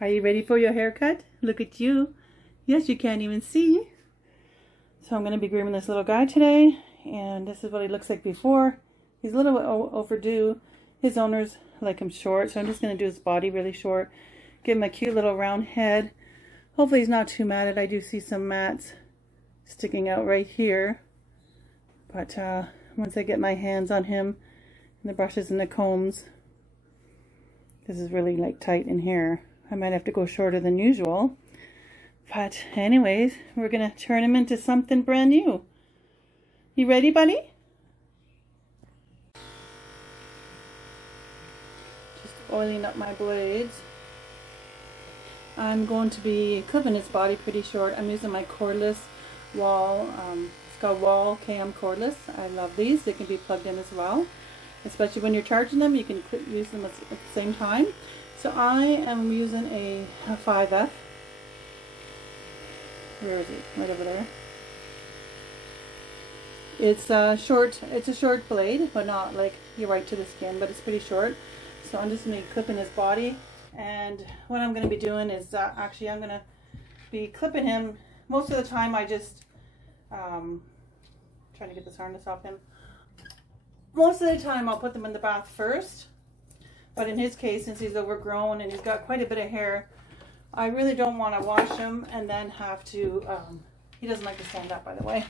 Are you ready for your haircut? Look at you. Yes, you can't even see. So I'm going to be grooming this little guy today, and this is what he looks like before. He's a little bit overdue. His owners like him short, so I'm just going to do his body really short. Give him a cute little round head. Hopefully he's not too matted. I do see some mats sticking out right here. But once I get my hands on him, and the brushes and the combs, this is really like tight in here. I might have to go shorter than usual. But anyways, we're going to turn him into something brand new. You ready, buddy? Just oiling up my blades. I'm going to be clipping his body pretty short. I'm using my cordless wall. It's called Wall Cam cordless. I love these. They can be plugged in as well. Especially when you're charging them, you can use them at the same time. So I am using a 5F. Where is it? Right over there. It's a short blade, but not like you're right to the skin, but it's pretty short. So I'm just going to be clipping his body. And what I'm going to be doing is actually I'm going to be clipping him. Most of the time I just trying to get this harness off him. Most of the time I'll put them in the bath first, but in his case, since he's overgrown and he's got quite a bit of hair, I really don't want to wash him and then have to, he doesn't like to stand up, by the way.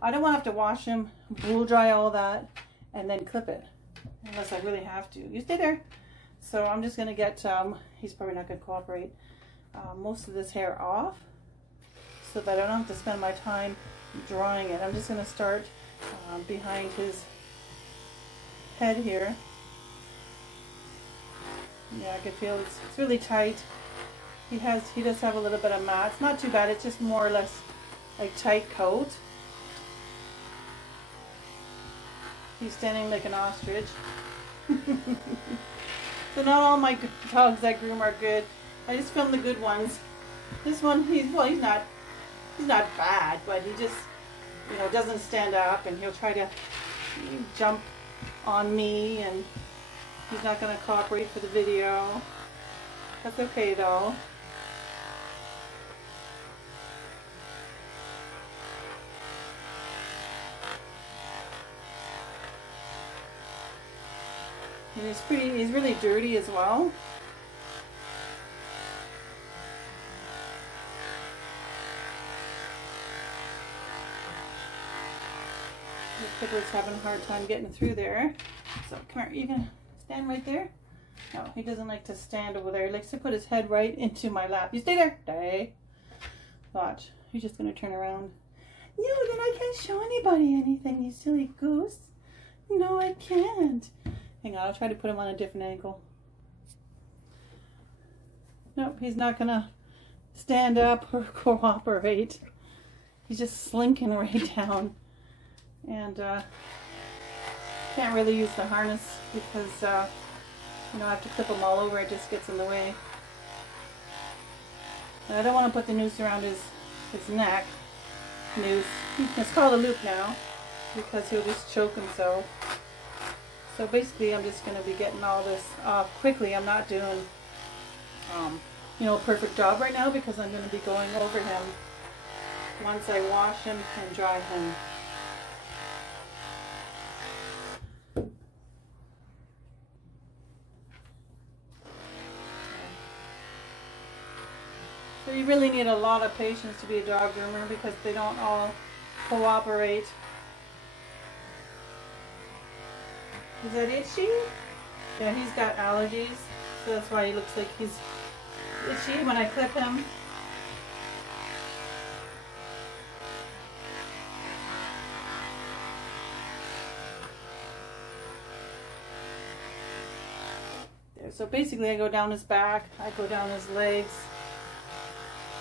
I don't want to have to wash him, blow dry all that, and then clip it, unless I really have to. You stay there. So I'm just going to get, he's probably not going to cooperate, most of this hair off so that I don't have to spend my time drying it. I'm just going to start behind his head here. Yeah, I can feel it's really tight. He does have a little bit of mat. It's not too bad. It's just more or less a tight coat. He's standing like an ostrich. So not all my dogs that groom are good. I just film the good ones. This one, he's not bad, but he just, you know, doesn't stand up, and he'll try to jump on me, and he's not going to cooperate for the video. That's okay though. And he's really dirty as well. The clipper's having a hard time getting through there. So come here, you can stand right there. No, he doesn't like to stand over there. He likes to put his head right into my lap. You stay there. Stay. Watch. He's just going to turn around. No, then I can't show anybody anything, you silly goose. No, I can't. Hang on, I'll try to put him on a different angle. Nope, he's not going to stand up or cooperate. He's just slinking right down. And can't really use the harness because you know, I have to clip him all over. It just gets in the way. And I don't want to put the noose around his neck. Noose. It's called a loop now because he'll just choke himself. So basically I'm just going to be getting all this off quickly. I'm not doing you know, a perfect job right now because I'm going to be going over him once I wash him and dry him. So you really need a lot of patience to be a dog groomer because they don't all cooperate. Is that itchy? Yeah, he's got allergies, so that's why he looks like he's itchy when I clip him. There, so basically I go down his back, I go down his legs,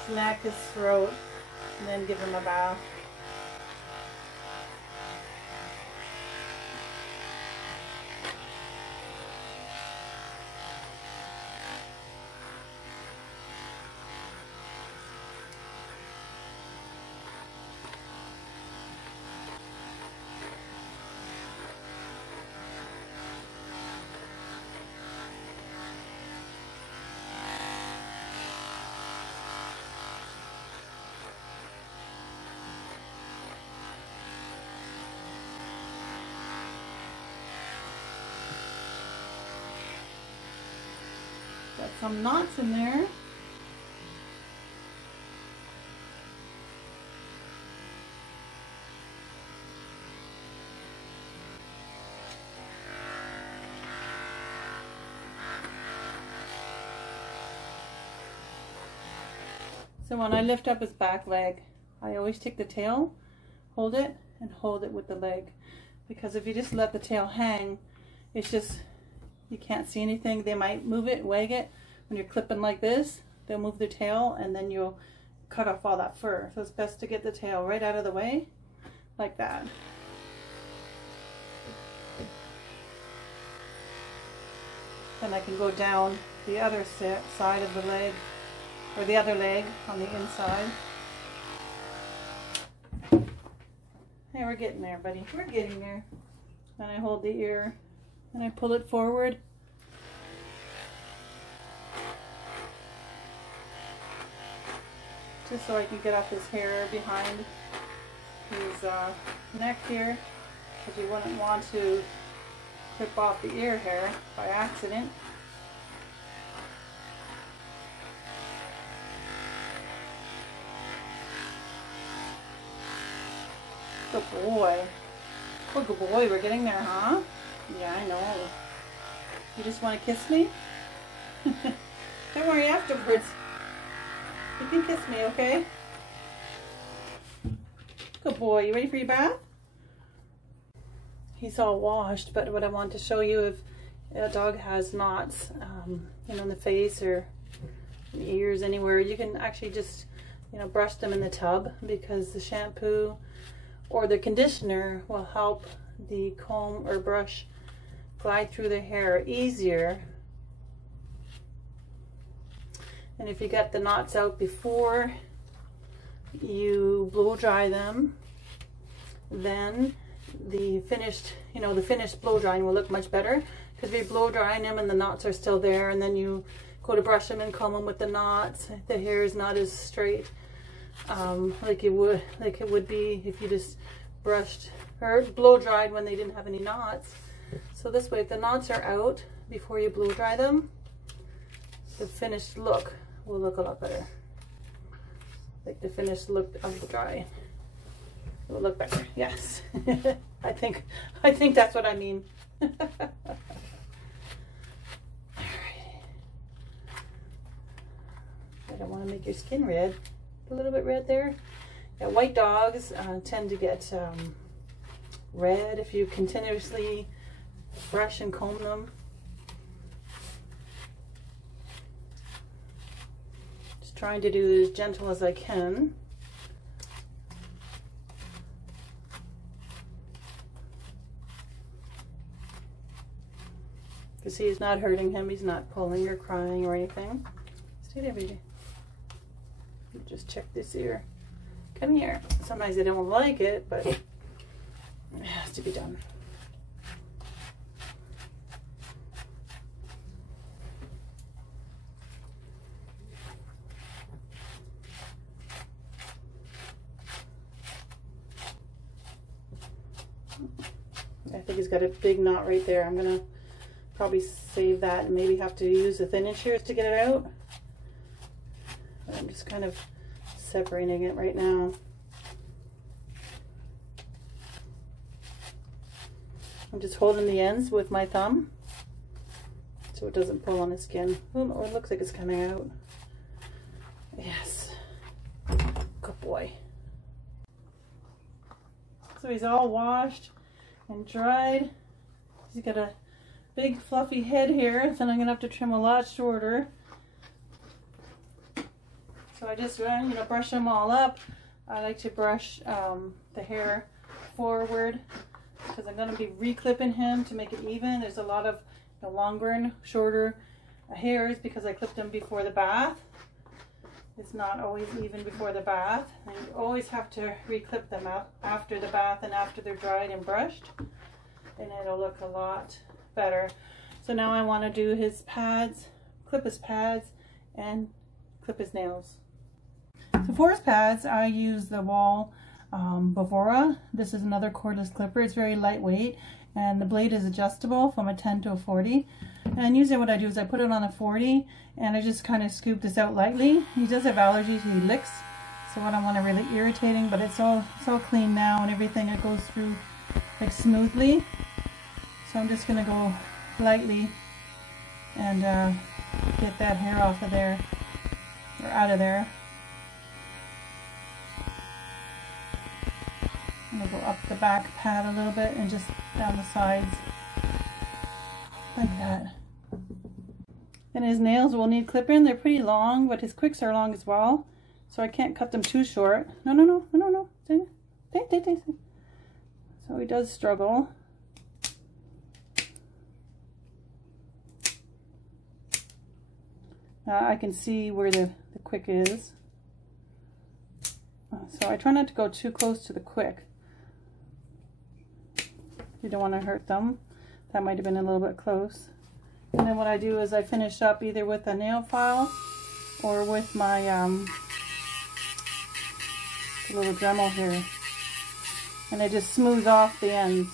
his neck, his throat, and then give him a bath. Got some knots in there. So when I lift up his back leg, I always take the tail, hold it, and hold it with the leg. Because if you just let the tail hang, it's just, you can't see anything. They might move it, wag it. When you're clipping like this, they'll move their tail and then you'll cut off all that fur. So it's best to get the tail right out of the way, like that. Then I can go down the other side of the leg, or the other leg on the inside. Hey, we're getting there, buddy. We're getting there. Then I hold the ear and I pull it forward. Just so I can get up his hair behind his neck here, because you wouldn't want to clip off the ear hair by accident. Good boy. Oh, good boy. We're getting there, huh? Yeah, I know. You just want to kiss me? Don't worry afterwards. You can kiss me, okay? Good boy. You ready for your bath? He's all washed, but what I want to show you, if a dog has knots, you know, in the face or in the ears, anywhere, you can actually just, you know, brush them in the tub, because the shampoo or the conditioner will help the comb or brush glide through the hair easier. And if you get the knots out before you blow dry them, then the finished, you know, the finished blow drying will look much better. Because if you blow drying them and the knots are still there, and then you go to brush them and comb them with the knots, the hair is not as straight like it would be if you just brushed or blow dried when they didn't have any knots. So this way, if the knots are out before you blow dry them, the finished look will look a lot better. Like the finished look of the dry, it will look better. Yes. I think that's what I mean. Alright. I don't want to make your skin red. A little bit red there. Yeah, white dogs tend to get red if you continuously brush and comb them. Just trying to do it as gentle as I can. You see, he's not hurting him. He's not pulling or crying or anything. Stay there, baby. Just check this ear. Come here. Sometimes they don't like it, but it has to be done. I think he's got a big knot right there. I'm gonna probably save that and maybe have to use the thinning shears to get it out. But I'm just kind of separating it right now. I'm just holding the ends with my thumb so it doesn't pull on the skin. Oh, it looks like it's coming out. Yes. Good boy. So he's all washed and dried. He's got a big fluffy head here, so I'm gonna have to trim a lot shorter. So I just, you know, brush them all up. I like to brush the hair forward because I'm going to be reclipping him to make it even. There's a lot of longer and shorter hairs because I clipped them before the bath. It's not always even before the bath. And you always have to reclip them out after the bath and after they're dried and brushed. And it'll look a lot better. So now I want to do his pads, clip his pads, and clip his nails. So for his pads, I use the Wall Bavora. This is another cordless clipper. It's very lightweight, and the blade is adjustable from a 10 to a 40. And usually what I do is I put it on a 40 and I just kind of scoop this out lightly. He does have allergies, he licks, so I don't want to really irritating, but it's all clean now and everything. It goes through like smoothly. So I'm just going to go lightly and get that hair off of there, or out of there. I'm going to go up the back pad a little bit and just down the sides, like that. And his nails will need clipping. They're pretty long, but his quicks are long as well, so I can't cut them too short. No. So he does struggle. I can see where the quick is. So I try not to go too close to the quick. You don't want to hurt them. That might have been a little bit close. And then what I do is I finish up either with a nail file or with my little Dremel here. And I just smooth off the ends.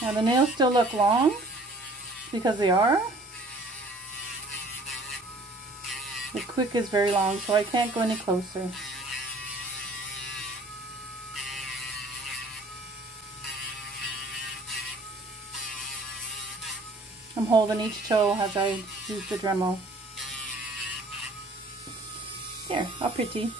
Now the nails still look long because they are. The quick is very long, so I can't go any closer. I'm holding each toe as I use the Dremel. There, how pretty.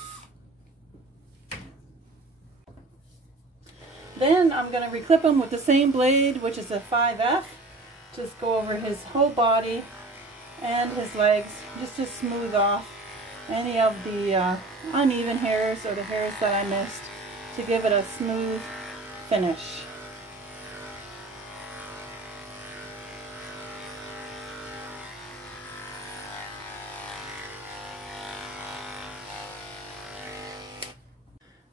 Then I'm going to reclip him with the same blade, which is a 5F. Just go over his whole body and his legs, just to smooth off any of the uneven hairs or the hairs that I missed, to give it a smooth finish.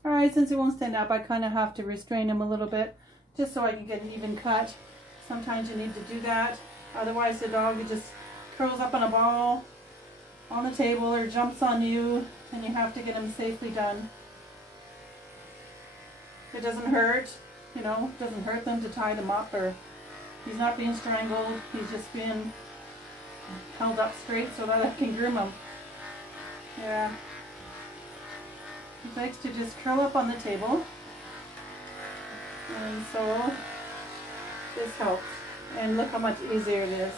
Alright, since it won't stand up, I kind of have to restrain him a little bit, just so I can get an even cut. Sometimes you need to do that, otherwise the dog just curls up in a ball on the table or jumps on you, and you have to get him safely done. It doesn't hurt, you know, it doesn't hurt them to tie them up, or he's not being strangled, he's just being held up straight so that I can groom him. Yeah. He likes to just curl up on the table, and so this helps. And look how much easier it is,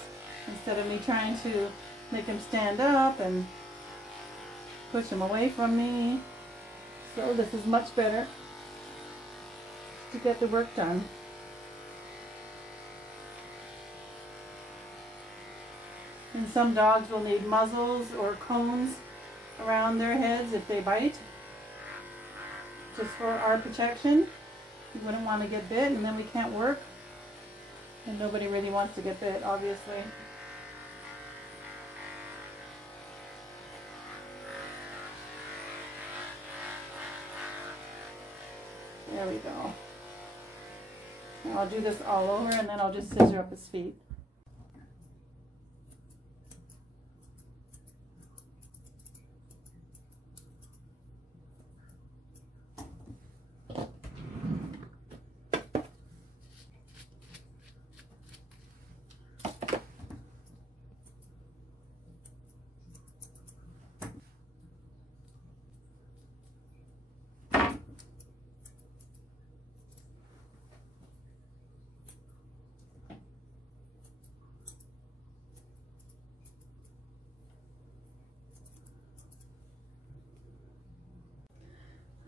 instead of me trying to make him stand up and push him away from me. So this is much better to get the work done. And some dogs will need muzzles or cones around their heads if they bite, just for our protection. We wouldn't want to get bit, and then we can't work. And nobody really wants to get bit, obviously. There we go. Now I'll do this all over, and then I'll just scissor up his feet.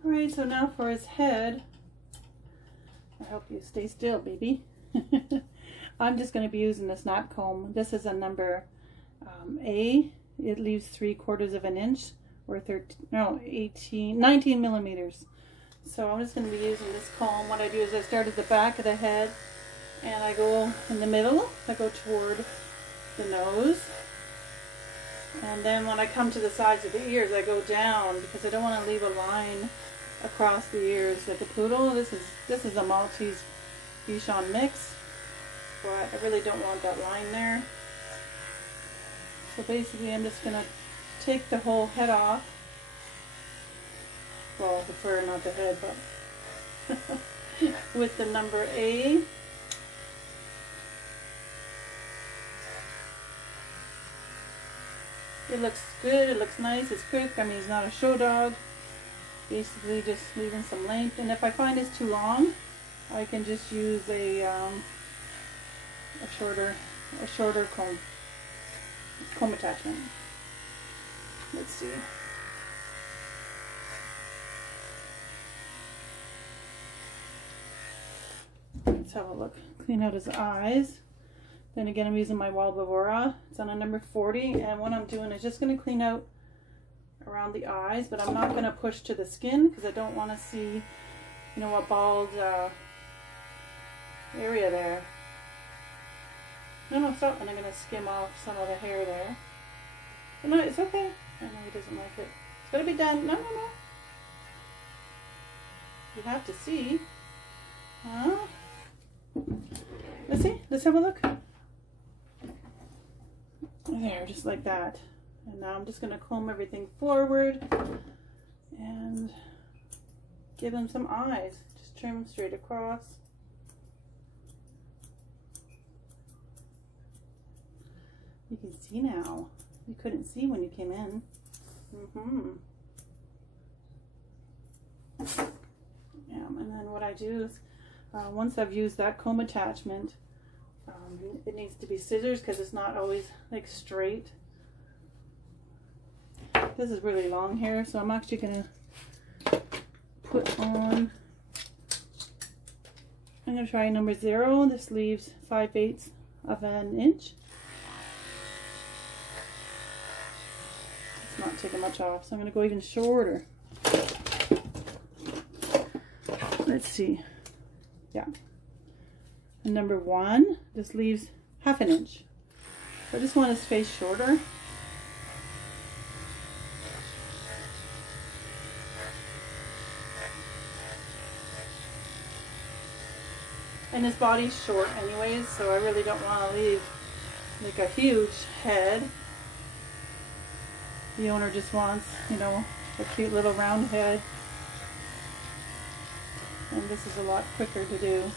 Alright, so now for his head, I hope you stay still, baby. I'm just going to be using the snap comb. This is a number A. It leaves 3/4 of an inch, or 19 millimeters. So I'm just going to be using this comb. What I do is I start at the back of the head, and I go in the middle. I go toward the nose. And then when I come to the sides of the ears, I go down, because I don't want to leave a line across the ears. Like a poodle, this is a Maltese Bichon mix, but I really don't want that line there. So basically I'm just going to take the whole head off. Well, the fur, not the head, but with the number A. It looks good, it looks nice, it's quick. I mean, he's not a show dog. Basically just leaving some length. And if I find it's too long, I can just use a shorter comb attachment. Let's see. Let's have a look. Clean out his eyes. Then again, I'm using my Wild Bavora. It's on a number 40, and what I'm doing is just going to clean out around the eyes, but I'm not going to push to the skin because I don't want to see, you know, a bald area there. No, stop. And I'm going to skim off some of the hair there. But no, it's okay. I know he doesn't like it. It's got to be done. No. You have to see. Huh? Let's see. Let's have a look. There, just like that. And now I'm just going to comb everything forward and give him some eyes. Just trim straight across. You can see now. You couldn't see when you came in. Yeah, and then what I do is, once I've used that comb attachment, it needs to be scissors because it's not always like straight. This is really long hair, so I'm actually gonna put on, I'm gonna try number 0. This leaves 5/8 of an inch. It's not taking much off, so I'm gonna go even shorter. Let's see. Yeah. And number 1, this leaves 1/2 inch. So I just want his face shorter. And his body's short anyways, so I really don't want to leave like a huge head. The owner just wants, you know, a cute little round head. And this is a lot quicker to do.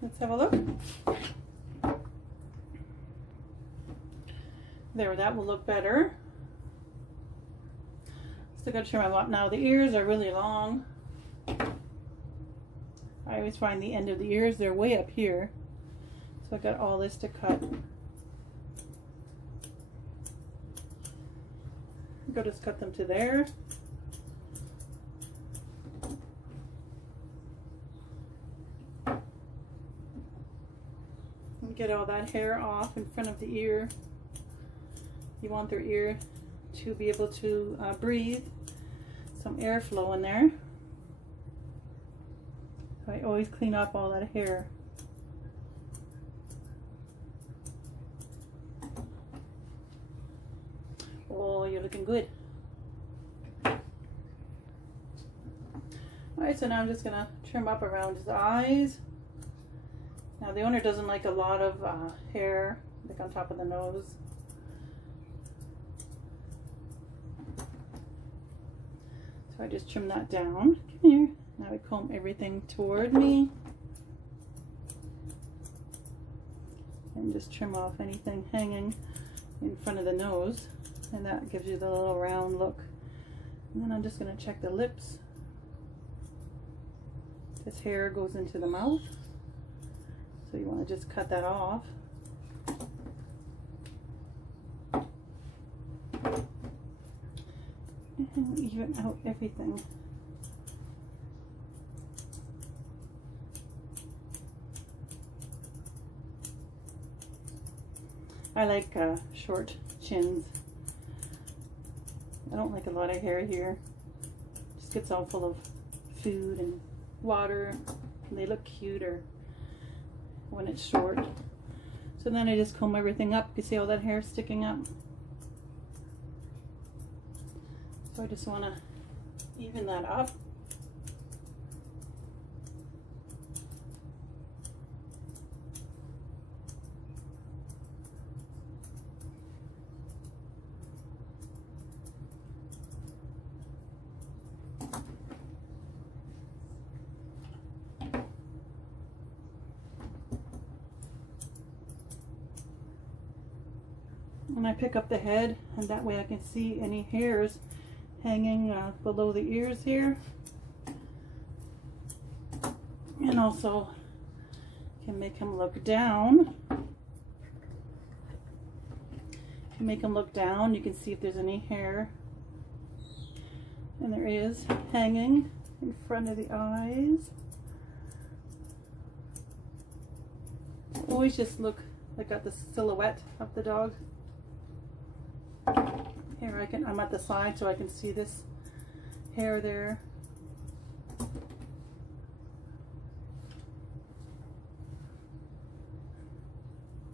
Let's have a look. There, that will look better. Still got to trim him up now. The ears are really long. I always find the end of the ears, they're way up here. So I got all this to cut. Go just cut them to there. And get all that hair off in front of the ear. You want their ear to be able to breathe. Some airflow in there. I always clean up all that hair. Oh, you're looking good. Alright, so now I'm just going to trim up around his eyes. Now the owner doesn't like a lot of hair, like on top of the nose. So I just trim that down. Come here. Now I comb everything toward me. And just trim off anything hanging in front of the nose. And that gives you the little round look. And then I'm just going to check the lips. This hair goes into the mouth. So you want to just cut that off. And even out everything. I like short chins. I don't like a lot of hair here. Just gets all full of food and water, and they look cuter when it's short. So then I just comb everything up. You see all that hair sticking up? So I just want to even that up. And I pick up the head, and that way I can see any hairs hanging below the ears here. And also can make him look down. Make him look down. You can see if there's any hair. And there is, hanging in front of the eyes. Always just look like at the silhouette of the dog. Here I'm at the side so I can see this hair there.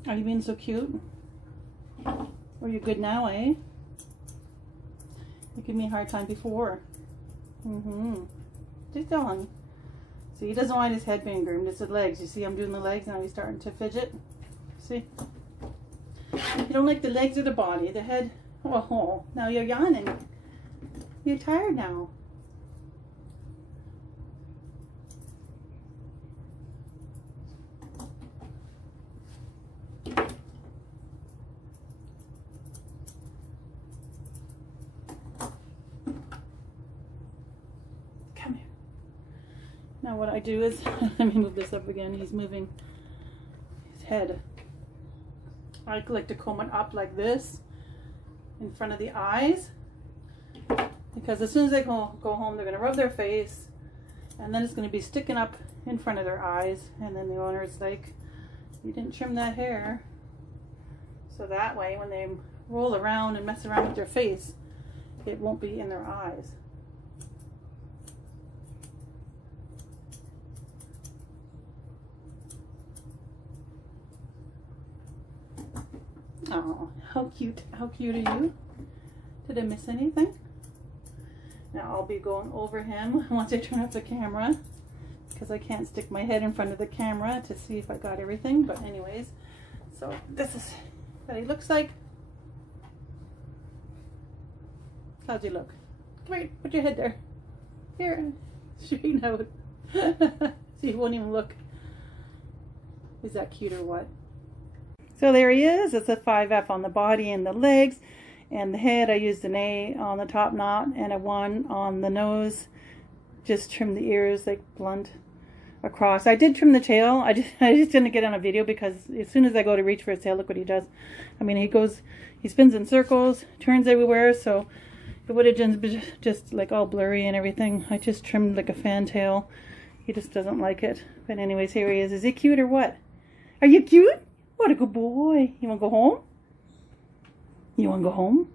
Are you being so cute? Are you good now, eh? You gave me a hard time before. Sit down. See, he doesn't want his head being groomed, it's the legs. You see I'm doing the legs, now he's starting to fidget. See? You don't like the legs or the body, the head. Oh, now you're yawning. You're tired now. Come here. Now what I do is, let me move this up again. He's moving his head. I like to comb it up like this in front of the eyes, because as soon as they go home, they're going to rub their face, and then it's going to be sticking up in front of their eyes, and then the owner's like, you didn't trim that hair. So that way when they roll around and mess around with their face, it won't be in their eyes. Oh, how cute are you? Did I miss anything? Now I'll be going over him once I turn off the camera, because I can't stick my head in front of the camera to see if I got everything. But anyways, so this is what he looks like. How'd you look? Come here, put your head there. Here, straighten out. See, he won't even look. Is that cute or what? So there he is. It's a 5F on the body and the legs. And the head, I used an A on the top knot and a 1 on the nose. Just trim the ears like blunt across. I did trim the tail. I just didn't get on a video, because as soon as I go to reach for his tail, look what he does. I mean, he spins in circles, turns everywhere. So it would have just like all blurry and everything. I just trimmed like a fantail. He just doesn't like it. But anyways, here he is. Is he cute or what? Are you cute? What a good boy. You want to go home? You want to go home?